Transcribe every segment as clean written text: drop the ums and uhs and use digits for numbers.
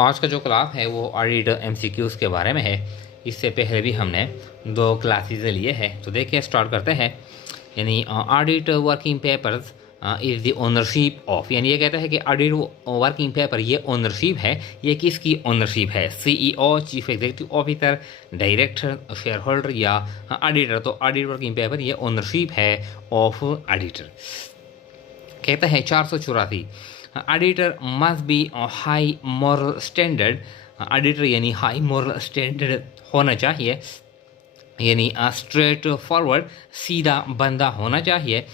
आज का जो क्लास है वो ऑडिट एमसीक्यूज़ के बारे में है। इससे पहले भी हमने 2 क्लासेस लिए हैं, तो देखिए स्टार्ट करते हैं। यानी audit working papers is the ownership of, यानी ये कहता है कि ऑडिट वर्किंग पेपर ये ओनरशिप है। ये किसकी ओनरशिप है? CEO, chief executive officer, director, share holder या ऑडिटर। तो ऑडिट वर्किंग पेपर ये ओनरशिप है ऑफ ऑडिटर। कहता है 484, auditor must B high moral standard. Auditor यानी हाई मॉरल स्टैंडर्ड होना चाहिए, यानी स्ट्रेट फॉरवर्ड, सीधा बंदा होना चाहिए,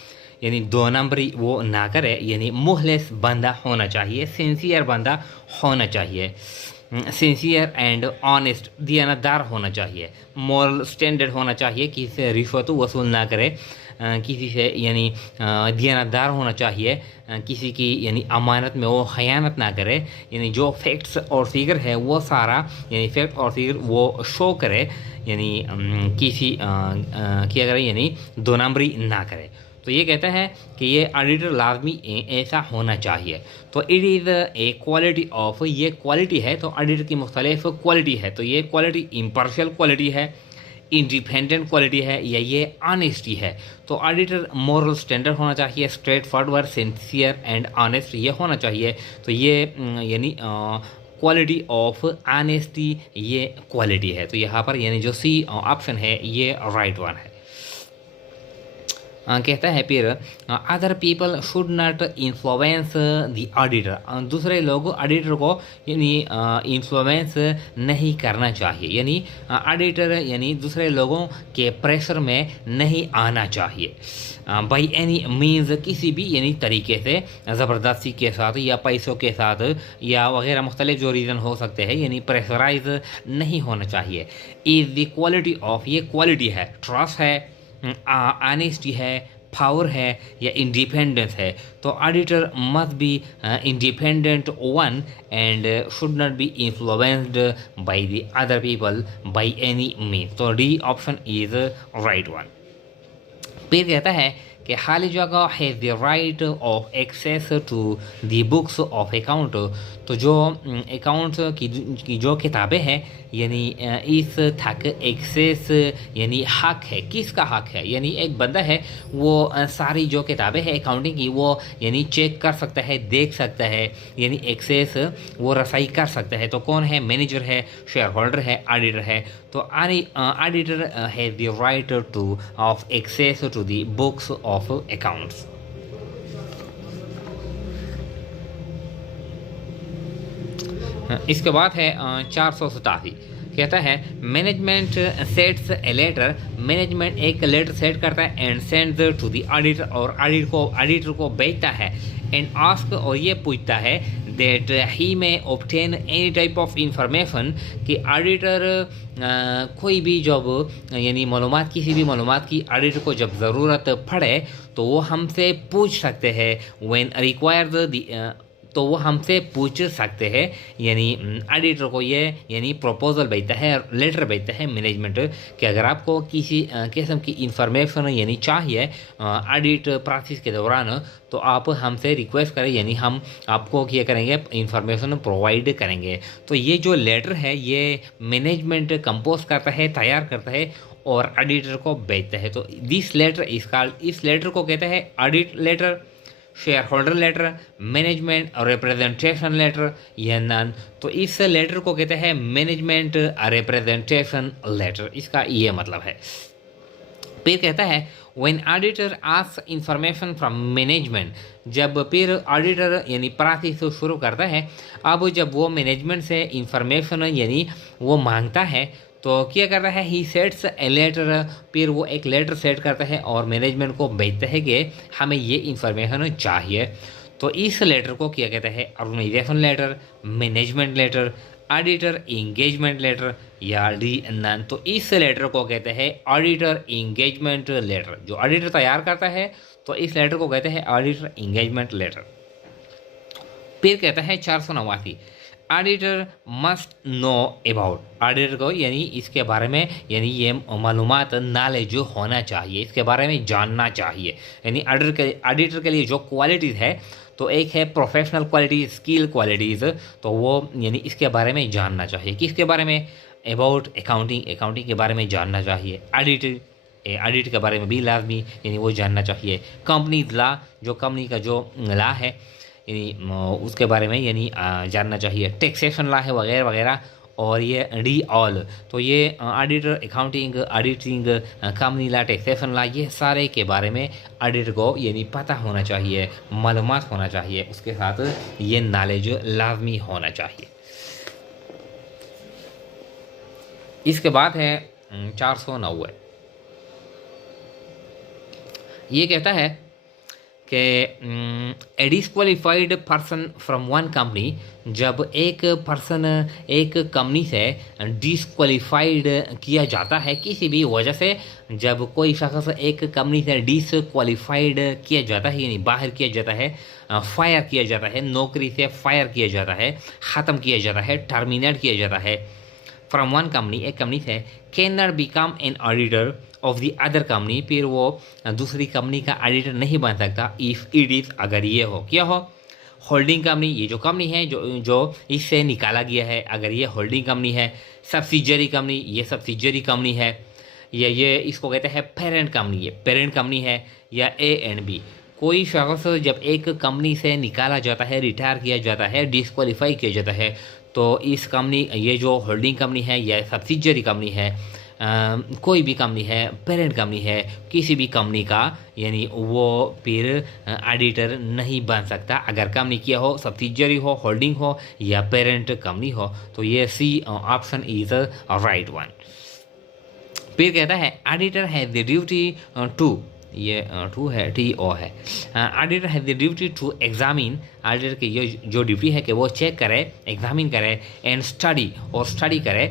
यानी 2 नंबरी वो ना करे, यानी मुहलेस बंदा होना चाहिए, सिंसियर बंदा होना चाहिए, सिंसियर एंड ऑनेस्ट, दियानतदार होना चाहिए, मॉरल स्टैंडर्ड होना चाहिए, किसी से रिश्वत वसूल ना करे, किसी से यानी दियानतदार होना चाहिए, किसी की यानी अमानत में वो खयानत ना करे, यानी जो फैक्ट्स और फिगर है वो सारा यानी फैक्ट और फिगर वो शो करे, यानी किसी किया करे, यानी 2 नंबरी ना करे। तो ये कहता है कि ये ऑडिटर लाजमी ऐसा होना चाहिए। तो it is a quality of, ये क्वालिटी है। तो ऑडिटर की मुख्तलिफ क्वालिटी है। तो ये क्वालिटी इम्पार्शियल क्वालिटी है, इंडिपेंडेंट क्वालिटी है, या ये ऑनेस्टी है। तो ऑडिटर मॉरल स्टैंडर्ड होना चाहिए, straight forward, sincere and honest ये होना चाहिए। तो ये यानी क्वालिटी ऑफ ऑनेस्टी ये क्वालिटी है। तो यहाँ पर यानी जो सी ऑप्शन है ये राइट वन है। कहता है फिर other people should not influence the auditor. दूसरे लोग ऑडिटर को यानी इन्फ्लुएंस नहीं करना चाहिए, यानी ऑडिटर यानी दूसरे लोगों के प्रेशर में नहीं आना चाहिए। बाई एनी मीन्स, किसी भी यानी तरीके से, ज़बरदस्ती के साथ या पैसों के साथ या वगैरह मुख्तलिफ जो रीज़न हो सकते हैं, यानी प्रेशराइज नहीं होना चाहिए। इज़ द क्वालिटी ऑफ, ये क्वालिटी है, ट्रस्ट है, ऑनेस्टी है, पावर है या इंडिपेंडेंस है। तो auditor must be independent one and should not be influenced by the other people by any means. तो D option is right one. फिर कहता है कि खाली जगह has the right of access to the books of account. तो जो account की जो किताबें हैं, यानी इस तक एक्सेस यानी हक है। किसका हक है? यानी एक बंदा है वो सारी जो किताबें हैं अकाउंटिंग की वो यानी चेक कर सकता है, देख सकता है, यानी एक्सेस वो रसाई कर सकता है। तो कौन है? मैनेजर है, शेयर होल्डर है, ऑडिटर है। तो auditor has the right to of access to the books of accounts. इसके बाद है 487, कहता है management sets a letter. Management एक लेटर सेट करता है and send to the auditor, और ऑडिटर को भेजता है एंड आस्क, और ये पूछता है दैट ही में obtain any type of information, कि ऑडिटर कोई भी जब यानी मालूमात, किसी भी मालूमात की ऑडिटर को जब ज़रूरत पड़े तो वो हमसे पूछ सकते हैं। व्हेन रिक्वायर्ड, तो वो हमसे पूछ सकते हैं, यानी ऑडिटर को ये यानी प्रपोजल भेजता है, लेटर भेजता है मैनेजमेंट कि अगर आपको किसी किस्म की इंफॉर्मेशन यानी चाहिए ऑडिट प्रोसेस के दौरान, तो आप हमसे रिक्वेस्ट करें, यानी हम आपको क्या करेंगे, इंफॉर्मेशन प्रोवाइड करेंगे। तो ये जो लेटर है ये मैनेजमेंट कंपोज करता है, तैयार करता है और ऑडिटर को भेजता है। तो दिस लेटर इस लेटर को कहते हैं audit letter, share holder letter, management और रिप्रेजेंटेशन लेटर या नन। तो इस लेटर को कहते हैं मैनेजमेंट रिप्रेजेंटेशन लेटर, इसका ये मतलब है। फिर कहता है when auditor ask information from management, जब फिर ऑडिटर यानी प्रोसेस शुरू करता है, अब जब वो मैनेजमेंट से इंफॉर्मेशन यानी वो मांगता है तो क्या करता है, ही सेट्स ए लेटर, फिर वो एक लेटर सेट करता है और मैनेजमेंट को भेजता है कि हमें ये इंफॉर्मेशन चाहिए। तो इस लेटर को क्या कहते हैं, organisation letter, management letter, auditor engagement letter या डी नन। तो इस लेटर को कहते हैं ऑडिटर इंगेजमेंट लेटर। जो ऑडिटर तैयार करता है तो इस लेटर को कहते हैं ऑडिटर इंगेजमेंट लेटर। फिर कहता है 489, auditor must know about, auditor को यानी इसके बारे में यानी ये मालूमात नॉलेज होना चाहिए, इसके बारे में जानना चाहिए। यानी ऑडिटर के लिए जो क्वालिटीज़ है, तो एक है प्रोफेशनल क्वालिटी, स्किल क्वालिटीज़, तो वो यानी इसके बारे में जानना चाहिए। किसके बारे में? अबाउट अकाउंटिंग, अकाउंटिंग के बारे में जानना चाहिए। ऑडिट के बारे में भी लाजमी यानी वो जानना चाहिए। कंपनी लॉ, जो कंपनी का जो लॉ है यानी उसके बारे में यानी जानना चाहिए। टैक्सेशन लॉ है वगैरह वगैरह। और ये डी ऑल, तो ये auditor, accounting, auditing, company law, taxation law, ये सारे के बारे में ऑडिटर को यानी पता होना चाहिए, मालूमात होना चाहिए, उसके साथ ये नॉलेज लाजमी होना चाहिए। इसके बाद है 490। ये कहता है कि a disqualified person from one company, जब एक पर्सन एक कंपनी से डिस्क्वालिफाइड किया जाता है किसी भी वजह से, जब कोई शख्स एक कंपनी से डिस्क्वालिफाइड किया जाता है यानी बाहर किया जाता है, फायर किया जाता है, नौकरी से फायर किया जाता है, ख़त्म किया जाता है, टर्मिनेट किया जाता है फ्रॉम वन कंपनी, एक कंपनी से, can not become an auditor of the other company, फिर वो दूसरी कंपनी का ऑडिटर नहीं बन सकता। इफ़ इट इज़, अगर ये हो, क्या हो? होल्डिंग कंपनी, ये जो कंपनी है जो इससे निकाला गया है, अगर ये होल्डिंग कंपनी है। सब्सिडियरी कंपनी, ये सब्सिडियरी कंपनी है। ये इसको कहते हैं पेरेंट कंपनी, ये पेरेंट कंपनी है। या ए एंड बी, कोई शख्स जब एक कंपनी से निकाला जाता है, रिटायर किया जाता है, डिस्क्वालीफाई किया जाता है, तो इस कंपनी, ये जो होल्डिंग कंपनी है या सब्सिडियरी कंपनी है, कोई भी कंपनी है, पेरेंट कंपनी है, किसी भी कंपनी का यानी वो फिर ऑडिटर नहीं बन सकता। अगर कंपनी क्या हो, सब्सिडियरी हो, होल्डिंग हो या पेरेंट कंपनी हो, तो ये C option is right one. फिर कहता है auditor has the duty to, ये टू है, टी ओ है। Auditor has the duty to examine, auditor की ये जो ड्यूटी है कि वो चेक करे, एग्जामिन करे, एंड स्टडी, और स्टडी करे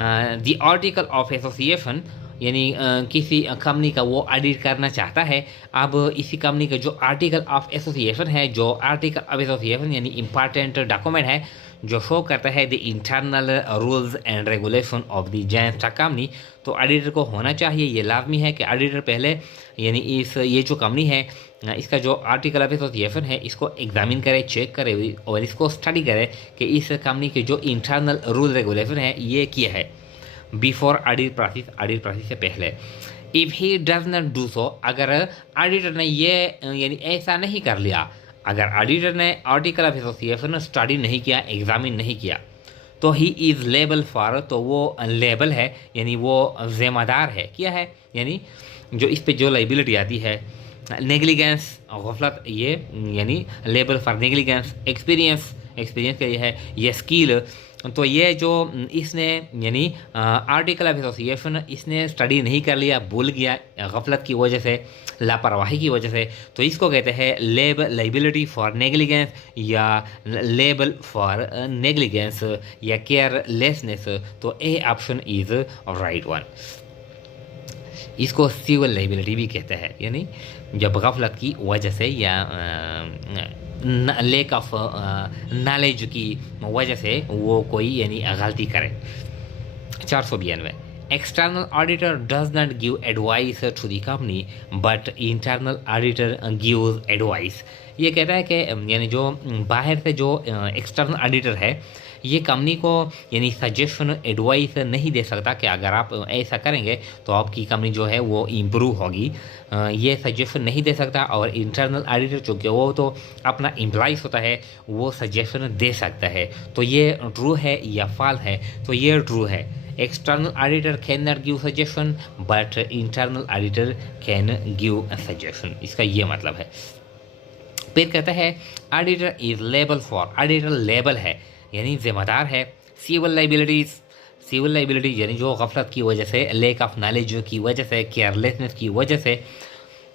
द आर्टिकल ऑफ एसोसिएशन, यानी किसी कंपनी का वो ऑडिट करना चाहता है। अब इसी कंपनी का जो आर्टिकल ऑफ एसोसिएशन है, जो आर्टिकल ऑफ एसोसिएशन यानी इम्पॉर्टेंट डॉक्यूमेंट है जो शो करता है the internal rules and regulation of the joint company, तो ऑडिटर को होना चाहिए। ये लाजमी है कि ऑडिटर पहले यानी ये जो कंपनी है इसका जो आर्टिकल ऑफ एसोसिएशन है इसको एग्जामिन करे, चेक करे और इसको स्टडी करे कि इस कंपनी के जो इंटरनल रूल रेगुलेशन है ये क्या है बिफोर ऑडिट प्रोसेस से पहले। If he does not do so, अगर ऑडिटर ने ये यानी ऐसा नहीं कर लिया, अगर ऑडिटर ने आर्टिकल ऑफ एसोसिएशन स्टडी नहीं किया, एग्जामिन नहीं किया, तो ही इज़ लेबल फॉर, तो वो लेबल है यानी वो ज़िम्मेदार है। क्या है? यानी जो इस पे जो लाइबिलिटी आती है, नेग्लिजेंस, गफलत, ये यानी लेबल फॉर नेग्लिजेंस। एक्सपीरियंस के लिए है। ये स्किल, तो ये जो इसने यानी आर्टिकल ऑफ एसोसिएशन इसने स्टडी नहीं कर लिया, भूल गया गफलत की वजह से, लापरवाही की वजह से, तो इसको कहते हैं लाइबिलिटी फॉर नेग्लिजेंस या लेबल फॉर नेग्लिजेंस या केयरलेसनेस। तो A option is right one. इसको सिविल लाइबिलिटी भी कहते हैं, यानी जब गफलत की वजह से या लेक ऑफ नॉलेज की वजह से वो कोई यानी गलती करे। 492 external auditor does not give advice to the company but internal auditor gives advice. ये कहता है कि यानी जो बाहर से जो एक्सटर्नल ऑडिटर है ये कंपनी को यानी सजेशन, एडवाइस नहीं दे सकता कि अगर आप ऐसा करेंगे तो आपकी कंपनी जो है वो इम्प्रूव होगी, ये सजेशन नहीं दे सकता। और इंटरनल ऑडिटर जो कि वो तो अपना एम्प्लॉइज होता है, वो सजेशन दे सकता है। तो ये ट्रू है या फॉल्स है? तो ये ट्रू है। External auditor can not give suggestion but internal auditor can give suggestion, इसका ये मतलब है। फिर कहता है auditor is liable for, auditor label है यानी जिम्मेदार है। सिविल लाइबिलिटी यानी जो गफलत की वजह से, लेक ऑफ नॉलेज की वजह से, केयरलेसनेस की वजह से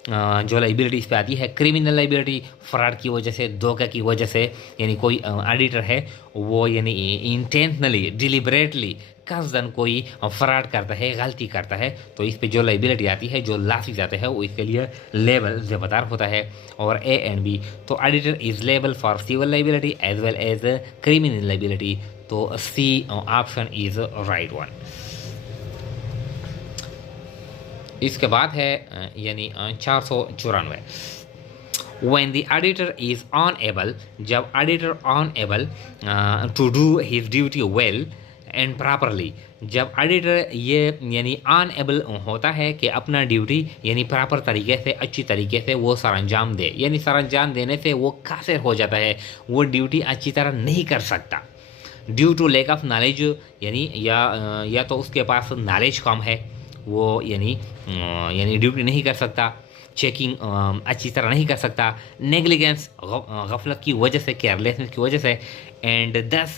जो लाइबिलिटी इस पर आती है। क्रिमिनल लाइबिलिटी फ्रॉड की वजह से, धोखा की वजह से, यानी कोई ऑडिटर है वो यानी इंटेंशनली, डिलिबरेटली, कसदन कोई फ्रॉड करता है, गलती करता है, तो इस पे जो लाइबिलिटी आती है, जो लॉसेस आते हैं, वो इसके लिए लेबल जिम्मेदार होता है। और ए एंड बी, तो auditor is liable for civil liability as well as criminal liability, तो C option is right one. इसके बाद है यानी 494 When the auditor is unable, जब auditor unable to do his duty well and properly, जब auditor ये यानी unable होता है कि अपना ड्यूटी यानी प्रॉपर तरीके से अच्छी तरीके से वो सरअंजाम दे, यानी सरअंजाम देने से वो कासिर हो जाता है, वो ड्यूटी अच्छी तरह नहीं कर सकता। Due to lack of knowledge, यानी या तो उसके पास नॉलेज कम है, वो यानी ड्यूटी नहीं कर सकता, चेकिंग अच्छी तरह नहीं कर सकता, नेग्लिजेंस गफलत की वजह से, केयरलेसनेस की वजह से, एंड दस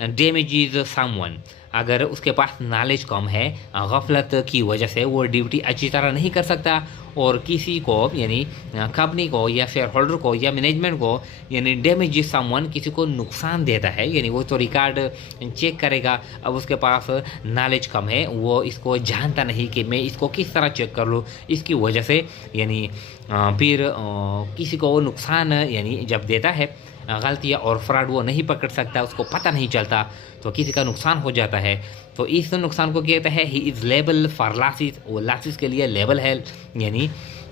डैमेजेस समवन, अगर उसके पास नॉलेज कम है, गफलत की वजह से वो ड्यूटी अच्छी तरह नहीं कर सकता और किसी को यानी कंपनी को या शेयर होल्डर को या मैनेजमेंट को यानी डैमेज समवन, किसी को नुकसान देता है, यानी वो तो रिकॉर्ड चेक करेगा, अब उसके पास नॉलेज कम है, वो इसको जानता नहीं कि मैं इसको किस तरह चेक कर लूँ, इसकी वजह से यानी फिर किसी को वो नुकसान यानी जब देता है, गलतियाँ और फ्रॉड वो नहीं पकड़ सकता, उसको पता नहीं चलता, तो किसी का नुकसान हो जाता है, तो इस नुकसान को कहता है he is label for losses, वो लॉसेस के लिए लेबल है यानी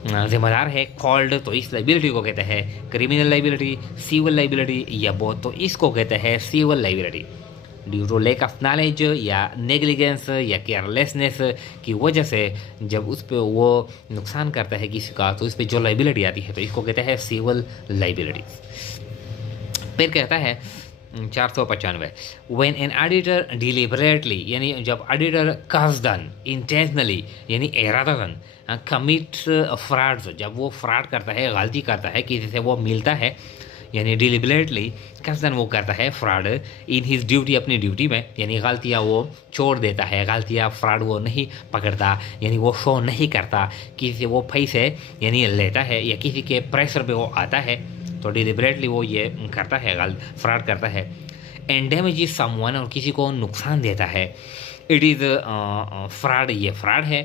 जिम्मेदार है, कॉल्ड, तो इस लाइबिलिटी को कहते हैं क्रिमिनल लाइबिलिटी, सिविल लाइबिलिटी या बोथ, तो इसको कहते हैं civil liability. Due to lack of knowledge या नेग्लिजेंस या केयरलेसनेस की वजह से जब उस पर वो नुकसान करता है किसी का, तो इस पर जो लाइबिलिटी आती है तो इसको कहते हैं सिविल लाइबिलिटी। फिर कहता है 495, व्हेन एन ऑडिटर डिलिबरेटली, यानी जब ऑडिटर कसदन, इंटेंशनली यानी इरादतन, कमिट्स फ्रॉड्स, जब वो फ्रॉड करता है, गलती करता है, किसी से वो मिलता है, यानी डिलिबरेटली कसदन वो करता है फ्रॉड इन हिज ड्यूटी, अपनी ड्यूटी में, यानी गलतियाँ वो छोड़ देता है, गलतियाँ फ्रॉड वो नहीं पकड़ता, यानी वो शो नहीं करता, किसी से वो पैसे यानी लेता है या किसी के प्रेशर पे वो आता है, तो डिलिबरेटली वो ये करता है, फ्रॉड करता है। एंड डैमेज समवन, और किसी को नुकसान देता है, इट इज़ फ्रॉड, ये फ्रॉड है।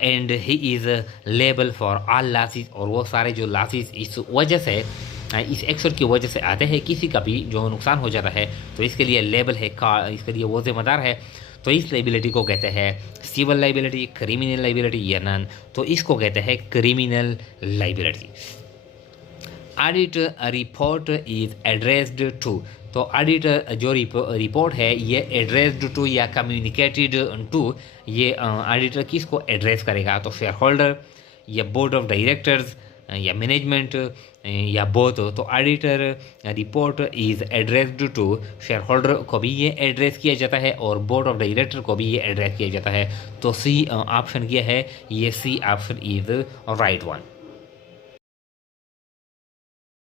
And he is label for all losses, और वो सारे जो लॉसेस इस वजह से, इस एक्शन की वजह से आते हैं, किसी का भी जो नुकसान हो जाता है तो इसके लिए लेबल है, इसके लिए वो जिम्मेदार है, तो इस लाइबिलिटी को कहते हैं सिविल लाइबिलिटी, क्रिमिनल लाइबिलिटी या नन, तो इसको कहते हैं criminal liability. Audit report is addressed to, तो ऑडिट जो रिपोर्ट है ये एड्रेस्ड टू या कम्युनिकेटेड टू, ये ऑडिटर किसको एड्रेस करेगा, तो शेयर होल्डर या बोर्ड ऑफ डायरेक्टर्स या मैनेजमेंट या बोथ, तो auditor report is addressed to share holder को भी ये एड्रेस किया जाता है और बोर्ड ऑफ डायरेक्टर को भी ये एड्रेस किया जाता है, तो सी ऑप्शन किया है, ये C option is right one.